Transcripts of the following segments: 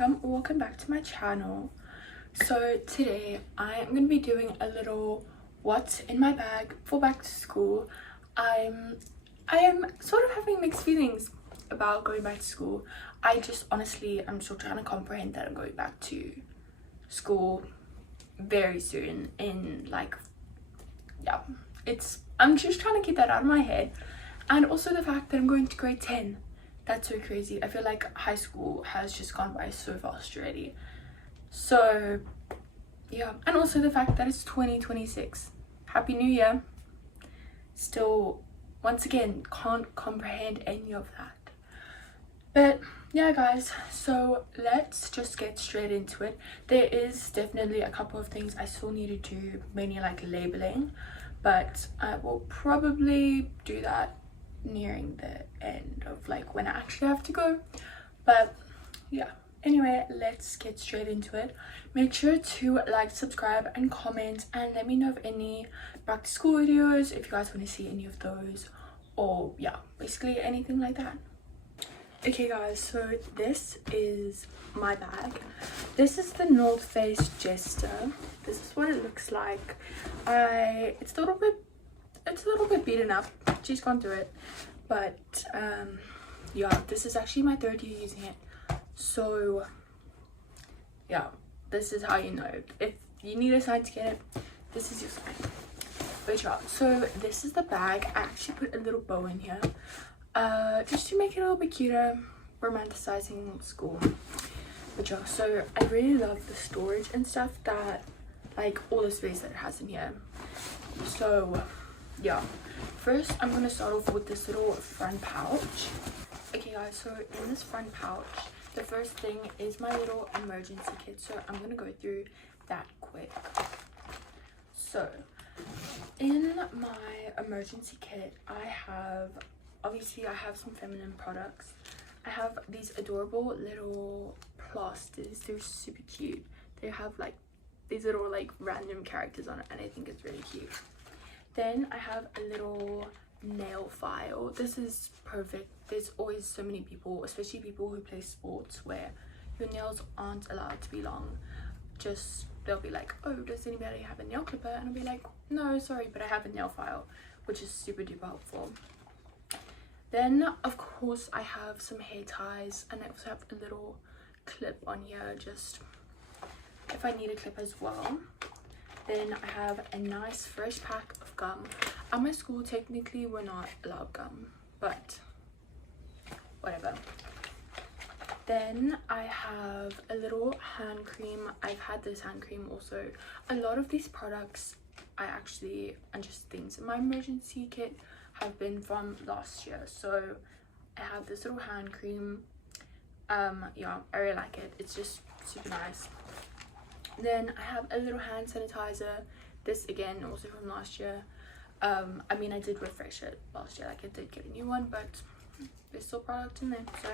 welcome back to my channel. So today I am going to be doing a little what's in my bag for back to school. I am sort of having mixed feelings about going back to school. I'm still trying to comprehend that I'm going back to school very soon in I'm just trying to keep that out of my head. And also the fact that I'm going to grade 10. That's so crazy. I feel like high school has just gone by so fast already. So yeah, and also the fact that it's 2026. Happy New Year. Still, once again, can't comprehend any of that. But yeah guys, so let's just get straight into it. There is definitely a couple of things I still need to do, mainly like labeling, but I will probably do that nearing the end of like when I actually have to go. But yeah, anyway, let's get straight into it. Make sure to like, subscribe and comment, and let me know of any back to school videos if you guys want to see any of those, or yeah, basically anything like that. Okay guys, so this is my bag. This is the North Face Jester. This is what it looks like. It's a little bit beaten up. She's gone through it, but yeah, this is actually my 3rd year using it. So yeah, this is how you know. If you need a sign to get it, this is your sign. But yeah, so this is the bag. I actually put a little bow in here, just to make it a little bit cuter, romanticizing school. But yeah, so I really love the storage and stuff, that like all the space that it has in here. So yeah, first I'm gonna start off with this little front pouch. Okay guys, so in this front pouch, the first thing is my little emergency kit. So I'm gonna go through that quick. So in my emergency kit, I have some feminine products. I have these adorable little plasters. They're super cute. They have like these little like random characters on it, and I think it's really cute. Then I have a little nail file. This is perfect. There's always so many people, especially people who play sports, where your nails aren't allowed to be long. They'll be like, oh, does anybody have a nail clipper? And I'll be like, no, sorry, but I have a nail file, which is super duper helpful. Then of course I have some hair ties, and I also have a little clip on here, just if I need a clip as well. Then I have a nice fresh pack of gum. At my school technically we're not allowed gum, but whatever. Then I have a little hand cream. I've had this hand cream also. A lot of these products and just things in my emergency kit have been from last year. So I have this little hand cream. Yeah, I really like it. It's just super nice. Then I have a little hand sanitizer. This again also from last year. I mean, I did refresh it last year, like I did get a new one, but there's still product in there. So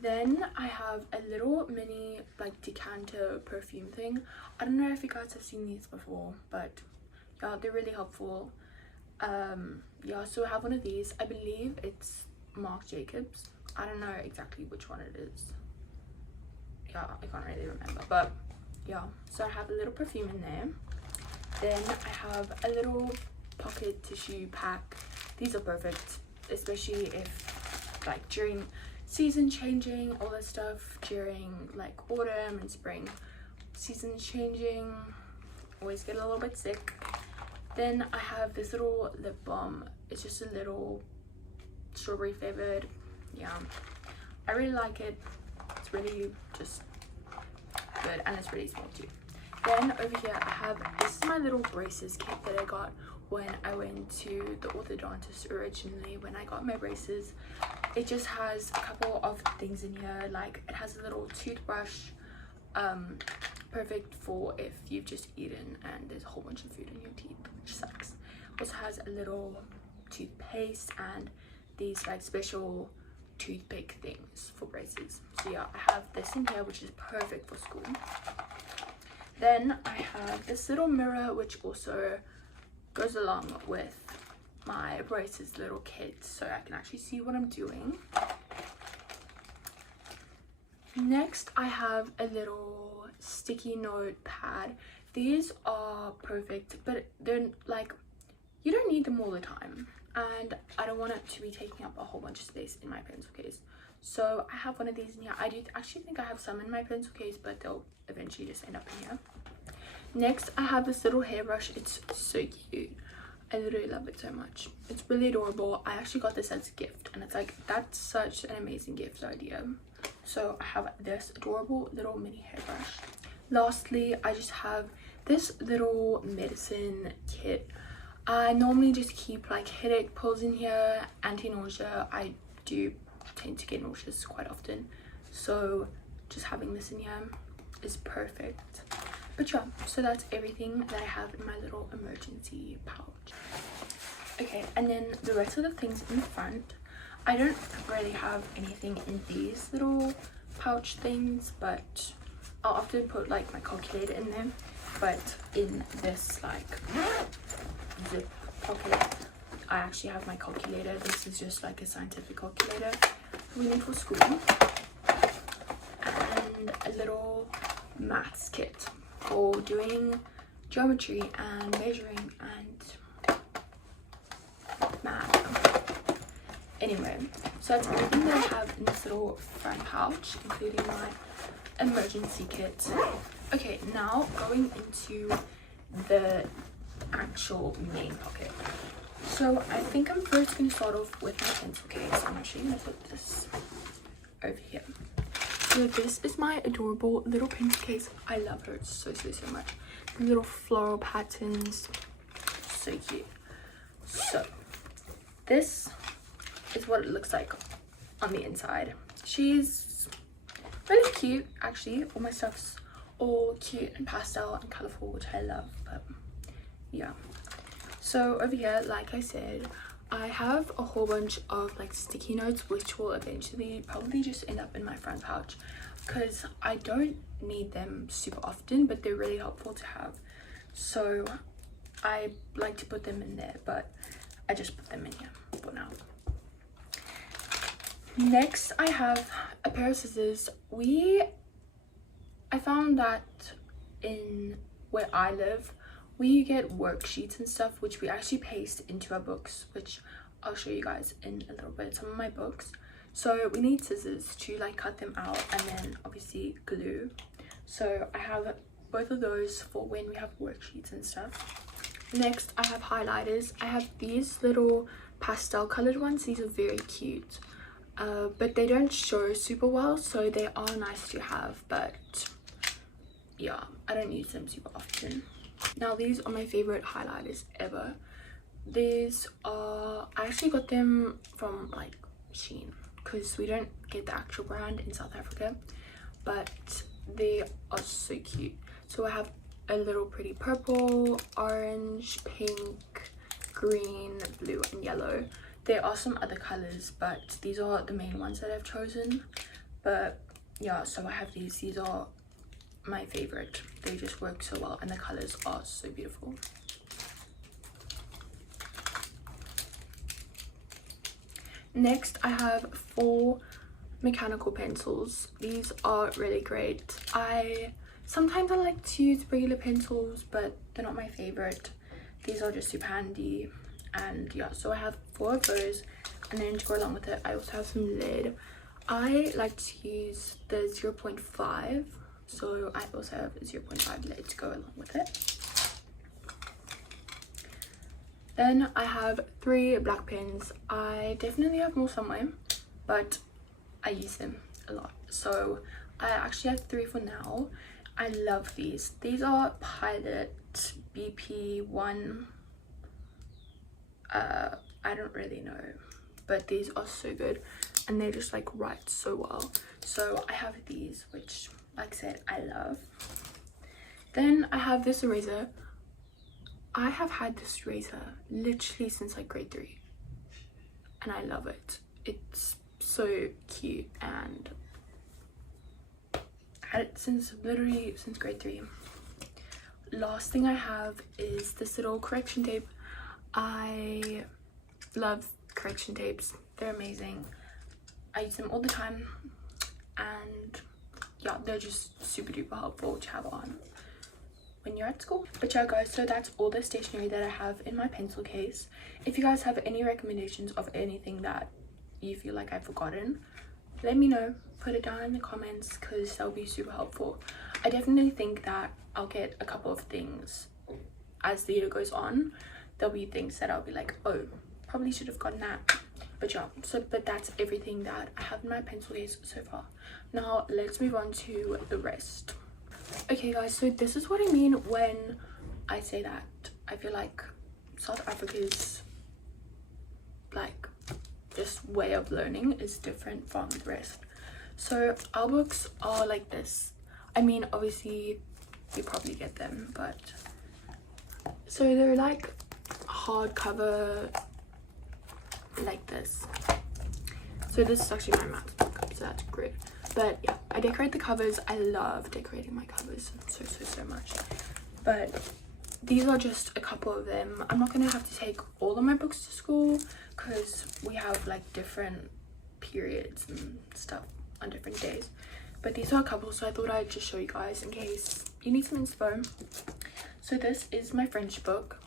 then I have a little mini like decanter perfume thing. I don't know if you guys have seen these before, but yeah, they're really helpful. Yeah, so I have one of these. I believe it's Marc Jacobs. I don't know exactly which one it is. Yeah, I can't really remember, but yeah, so I have a little perfume in there. Then I have a little pocket tissue pack. These are perfect, especially if like during season changing, all that stuff, during like autumn and spring seasons changing, always get a little bit sick. Then I have this little lip balm. It's just a little strawberry flavored. Yeah, I really like it. It's really just good, and it's really small too. Then over here I have, this is my little braces kit that I got when I went to the orthodontist originally, when I got my braces. It just has a couple of things in here, like it has a little toothbrush, perfect for if you've just eaten and there's a whole bunch of food in your teeth, which sucks. Also has a little toothpaste and these like special toothpick things for braces. So yeah, I have this in here, which is perfect for school. Then I have this little mirror, which also goes along with my braces little kit, so I can actually see what I'm doing. Next, I have a little sticky note pad. These are perfect, but they're like, you don't need them all the time, and I don't want it to be taking up a whole bunch of space in my pencil case. So I have one of these in here. I do actually think I have some in my pencil case, but they'll eventually just end up in here. Next, I have this little hairbrush. It's so cute. I literally love it so much. It's really adorable. I actually got this as a gift, and it's like, that's such an amazing gift idea. So I have this adorable little mini hairbrush. Lastly, I just have this little medicine kit. I normally just keep like headache pills in here, anti-nausea. I do tend to get nauseous quite often, so just having this in here is perfect. But yeah, so that's everything that I have in my little emergency pouch. Okay, and then the rest of the things in the front, I don't really have anything in these little pouch things, but I'll often put like my calculator in there. But in this like zip pocket, I actually have my calculator. This is just like a scientific calculator we need for school, and a little maths kit for doing geometry and measuring and math. Anyway, so that's everything that I have in this little front pouch, including my emergency kit. Okay, now going into the actual main pocket. So I think I'm first going to start off with my pencil case. I'm actually going to put this over here. So this is my adorable little pencil case. I love her so much. The little floral patterns, so cute. So this is what it looks like on the inside. She's really cute, actually. All my stuff's all cute and pastel and colorful, which I love. But yeah, so over here, like I said, I have a whole bunch of like sticky notes, which will eventually probably just end up in my front pouch, because I don't need them super often, but they're really helpful to have. So I like to put them in there, but I just put them in here for now. Next, I have a pair of scissors. I found that in where I live, we get worksheets and stuff, which we actually paste into our books, which I'll show you guys in a little bit, some of my books. So we need scissors to like cut them out, and then obviously glue. So I have both of those for when we have worksheets and stuff. Next, I have highlighters. I have these little pastel colored ones. These are very cute, but they don't show super well, so they are nice to have, but yeah, I don't use them super often. Now these are my favorite highlighters ever. These are, I actually got them from like Shein, because we don't get the actual brand in South Africa, but they are so cute. So I have a little pretty purple, orange, pink, green, blue and yellow. There are some other colors, but these are the main ones that I've chosen. But yeah, so I have these are my favorite. They just work so well, and the colors are so beautiful. Next, I have 4 mechanical pencils. These are really great. Sometimes I like to use regular pencils, but they're not my favorite. These are just super handy, and yeah, so I have 4 of those. And then to go along with it, I also have some lead. I like to use the 0.5, so I also have a 0.5 lead to go along with it. Then I have 3 black pens. I definitely have more somewhere, but I use them a lot, so I actually have 3 for now. I love these. These are Pilot BP1. I don't really know, but these are so good, and they just like write so well. So I have these, which like I said, I love. Then I have this eraser. I have had this eraser literally since like grade 3, and I love it. It's so cute, and I had it since grade 3. Last thing I have is this little correction tape. I love correction tapes. They're amazing. I use them all the time, and they're just super duper helpful to have on when you're at school. But yeah guys, so that's all the stationery that I have in my pencil case. If you guys have any recommendations of anything that you feel like I've forgotten, let me know, put it down in the comments, because that'll be super helpful. I definitely think that I'll get a couple of things as the year goes on. There'll be things that I'll be like, oh, probably should have gotten that. But yeah, but that's everything that I have in my pencil case so far. Now let's move on to the rest. Okay guys, so this is what I mean when I say that I feel like South Africa's like this way of learning is different from the rest. So our books are like this. I mean, obviously you probably get them, but so they're like hardcover like this. So this is actually my math book, so that's great. But yeah, I decorate the covers. I love decorating my covers so much. But these are just a couple of them. I'm not gonna have to take all of my books to school because we have like different periods and stuff on different days. But these are a couple, so I thought I'd just show you guys in case you need some inspo. So this is my French book.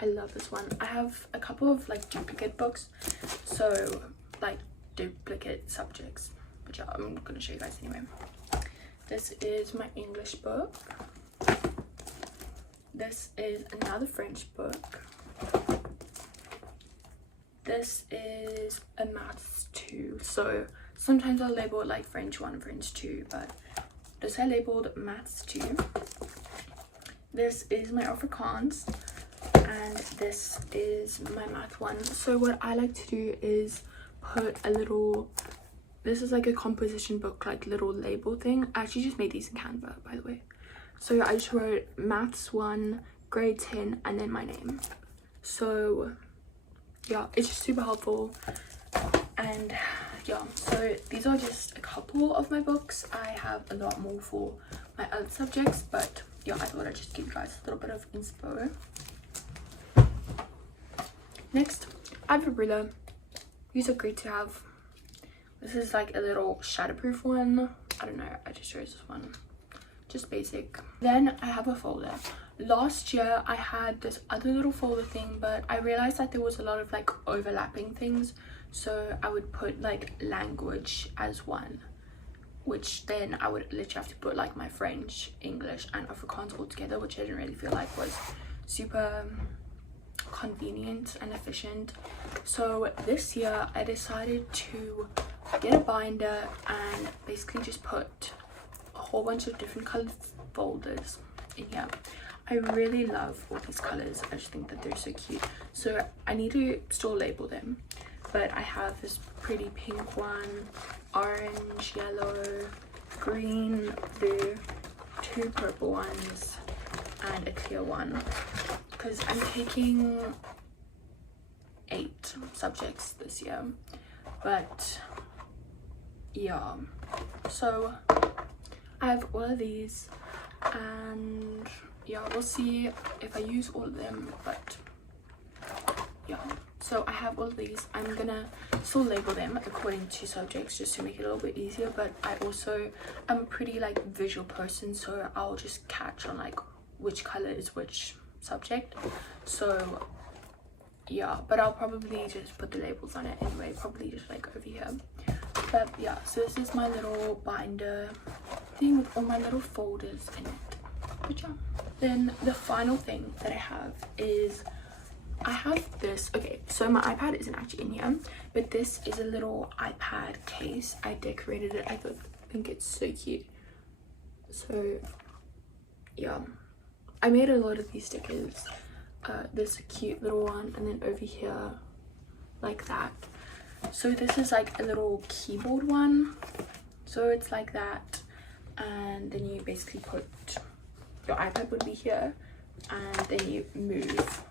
I love this one. I have a couple of like duplicate books, so like duplicate subjects, but yeah, I'm gonna show you guys anyway. This is my English book. This is another French book. This is a maths 2, so sometimes I'll label it like French 1, French 2, but this I labeled maths 2. This is my Afrikaans, and this is my math 1. So what I like to do is put a little, this is like a composition book, like little label thing. I actually just made these in Canva, by the way. So I just wrote maths 1, grade 10, and then my name. So yeah, it's just super helpful. And yeah, so these are just a couple of my books. I have a lot more for my other subjects, but yeah, I thought I'd just give you guys a little bit of inspo. Next, I have a ruler. These are great to have. This is like a little shatterproof one. I don't know, I just chose this one, just basic. Then I have a folder. Last year I had this other little folder thing, but I realized that there was a lot of like overlapping things, so I would put like language as one, which then I would literally have to put like my French, English and Afrikaans all together, which I didn't really feel like was super convenient and efficient. So this year I decided to get a binder and basically just put a whole bunch of different colored folders in here. I really love all these colors. I just think that they're so cute. So I need to still label them, but I have this pretty pink one, orange, yellow, green, blue, 2 purple ones and a clear one, because I'm taking 8 subjects this year. But yeah, so I have all of these, and yeah, we'll see if I use all of them, but yeah, so I have all of these. I'm gonna still label them according to subjects just to make it a little bit easier, but I also am a pretty like visual person, so I'll just catch on like which color is which subject. So yeah, but I'll probably just put the labels on it anyway, probably just like over here. But yeah, so this is my little binder thing with all my little folders in it. Good job. Then the final thing that I have is I have this. Okay, so my iPad isn't actually in here, but this is a little iPad case. I decorated it. I think it's so cute. So yeah, I made a lot of these stickers. This cute little one, and then over here like that. So this is like a little keyboard one, so it's like that, and then you basically put your iPad would be here, and then you move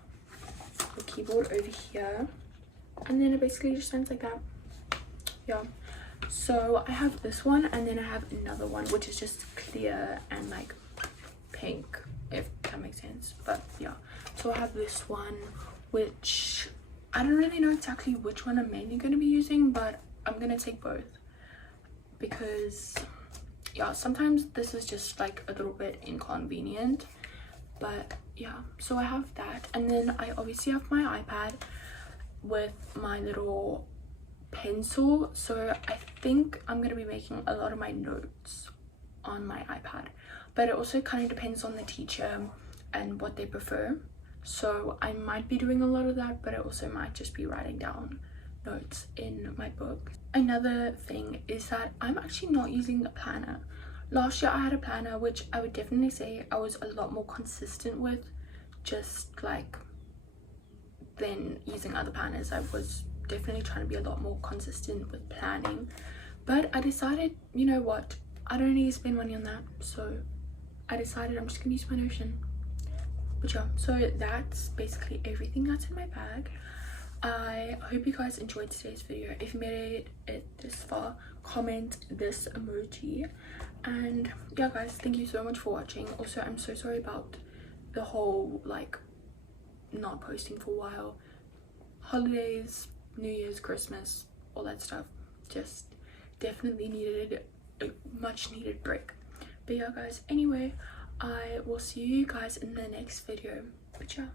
the keyboard over here, and then it basically just sounds like that. Yeah, so I have this one, and then I have another one which is just clear and like pink, if that makes sense. But yeah, so I have this one which I don't really know exactly which one I'm mainly going to be using, but I'm going to take both because yeah, sometimes this is just like a little bit inconvenient, but yeah. So I have that, and then I obviously have my iPad with my little pencil. So I think I'm gonna be making a lot of my notes on my iPad, but it also kind of depends on the teacher and what they prefer. So I might be doing a lot of that, but I also might just be writing down notes in my book. Another thing is that I'm actually not using a planner. Last year I had a planner, which I would definitely say I was a lot more consistent with, just like than using other planners. I was definitely trying to be a lot more consistent with planning, but I decided, you know what, I don't need to spend money on that, so I decided I'm just gonna use my Notion. But yeah, so that's basically everything that's in my bag. I hope you guys enjoyed today's video. If you made it this far, comment this emoji. And yeah guys, thank you so much for watching. Also, I'm so sorry about the whole like not posting for a while. Holidays, New Year's, Christmas, all that stuff, just definitely needed a much needed break. But yeah guys, anyway, I will see you guys in the next video. But yeah.